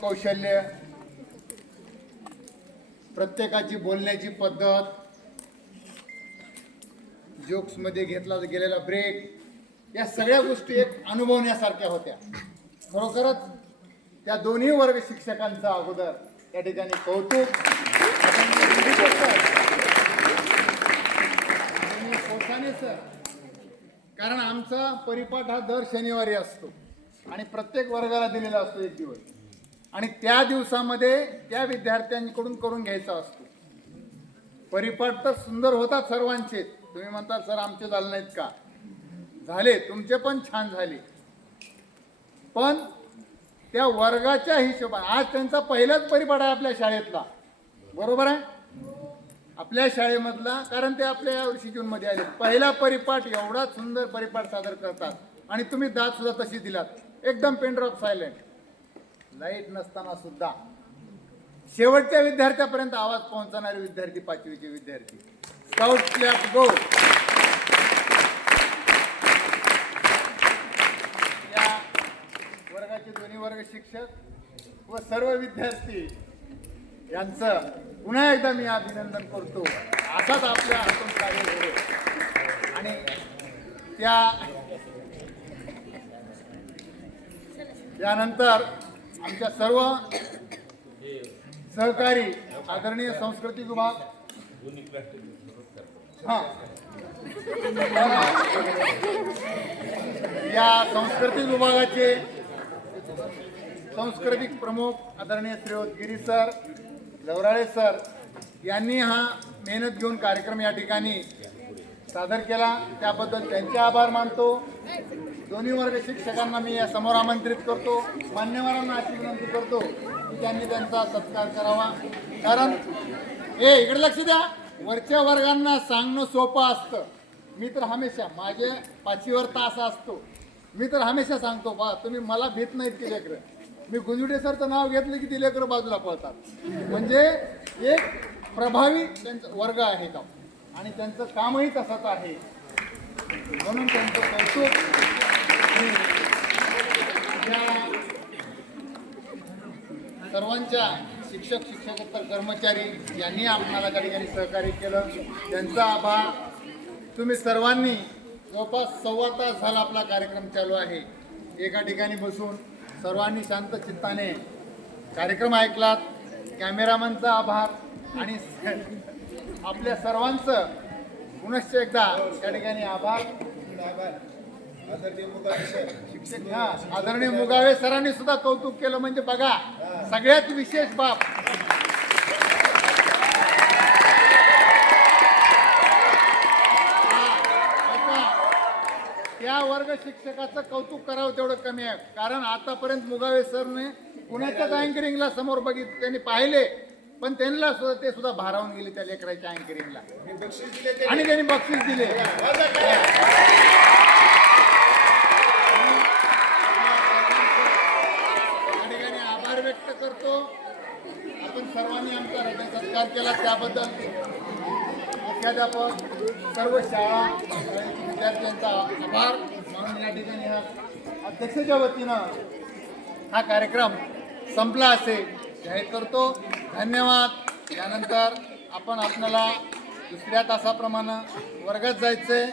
कौशल्य प्रत्येकाची बोलण्याची पद्धत जोक्समध्ये घेतला गेलेला ब्रेक या सगळ्या गोष्टी एक अनुभवण्यासारख्या होत्या. खरोखरच त्या दोन्ही वर्ग शिक्षकांचा अगोदर या ठिकाणी कौतुक सर कारण आमचा परिपाठ हा दर शनिवारी असतो आणि प्रत्येक वर्गाला दिलेला असतो एक दिवस. आणि त्या दिवसामध्ये त्या विद्यार्थ्यांकडून करून घ्यायचा असतो. परिपाठ तर सुंदर होतात सर्वांचे. तुम्ही म्हणता सर आमचे झाले नाहीत का? झाले. तुमचे पण छान झाले. पण त्या वर्गाच्या हिशोबाने आज त्यांचा पहिलाच परिपाठ आहे आपल्या शाळेतला. बरोबर आहे? आपल्या शाळेमधला कारण ते आपल्या या वर्षी जूनमध्ये आले. पहिला परिपाठ एवढा सुंदर परिपाठ सादर करतात. आणि तुम्ही दाद सुद्धा तशी दिलात. एकदम पेनड्रॉप सायलेंट. लाइट नसताना सुद्धा शेवटच्या विद्यार्थ्यापर्यंत आवाज पोहोचवणारे विद्यार्थी पाचवीचे विद्यार्थी. स्काउट क्लॅप गो या वर्गाचे दोन्ही वर्ग शिक्षक व सर्व विद्यार्थी यांचं पुन्हा एकदा मी अभिनंदन करतो. असाच आपल्या हातून कार्य करू आणि त्या त्यानंतर आमच्या सर्व सहकारी आदरणीय सांस्कृतिक विभाग. हा. या सांस्कृतिक विभागाचे सांस्कृतिक प्रमुख आदरणीय श्रीवत गिरी सर लवराळे सर यांनी हा मेहनत घेऊन कार्यक्रम या ठिकाणी सादर केला. त्याबद्दल त्यांचे आभार मानतो. दोन्ही वर्ग शिक्षकांना मी या समोर आमंत्रित करतो. मान्यवरांना अशी विनंती करतो की त्यांनी त्यांचा सत्कार करावा. कारण हे इकडे लक्ष द्या. वरच्या वर्गांना सांगणं सोपं असतं. मी तर हमेशा माझे पाचवीवर तास असतो. मी तर हमेशा सांगतो बा तुम्ही मला भीत नाहीत की लेकरं. मी गुंजुडे सरचं नाव घेतलं की ती लेकरं बाजूला पळतात. म्हणजे एक प्रभावी त्यांचा वर्ग आहे का आणि त्यांचं कामही तसंच आहे. म्हणून त्यांचं कौतुक सर्वांच्या शिक्षक शिक्षकोत्तर कर्मचारी यांनी आपणाला त्या ठिकाणी सहकार्य केलं. त्यांचा आभार. तुम्ही सर्वांनी जवळपास सव्वा तास झाला आपला कार्यक्रम चालू आहे. एका ठिकाणी बसून सर्वांनी शांत चित्ताने कार्यक्रम ऐकलात. कॅमेरामनचा आभार आणि आपल्या सर्वांचं पुनश्च एकदा त्या ठिकाणी आभार आभार. हा आदरणीय मुगावे सरांनी सुद्धा कौतुक केलं म्हणजे बघा सगळ्यात विशेष बाब. त्या वर्ग शिक्षकाचं कौतुक करावं तेवढं कमी आहे. कारण आतापर्यंत मुगावे सरने पुण्याच्याच अँकरिंगला समोर बघित त्यांनी पाहिले पण त्यांना सुद्धा ते सुद्धा भारावून गेले त्या लेकराच्या अँकरिंगला आणि त्यांनी बक्षीस दिले या ठिकाणी आभार व्यक्त करतो आपण सर्वांनी आमचा सत्कार केला त्याबद्दल मुख्याध्यापक सर्व शाळा विद्यार्थ्यांचा आभार म्हणून या ठिकाणी हा अध्यक्षाच्या वतीनं हा कार्यक्रम संपला असे जाहीर करतो धन्यवाद. यानंतर आपण आपल्याला दुसऱ्या तासाप्रमाणे वर्गात जायचंय.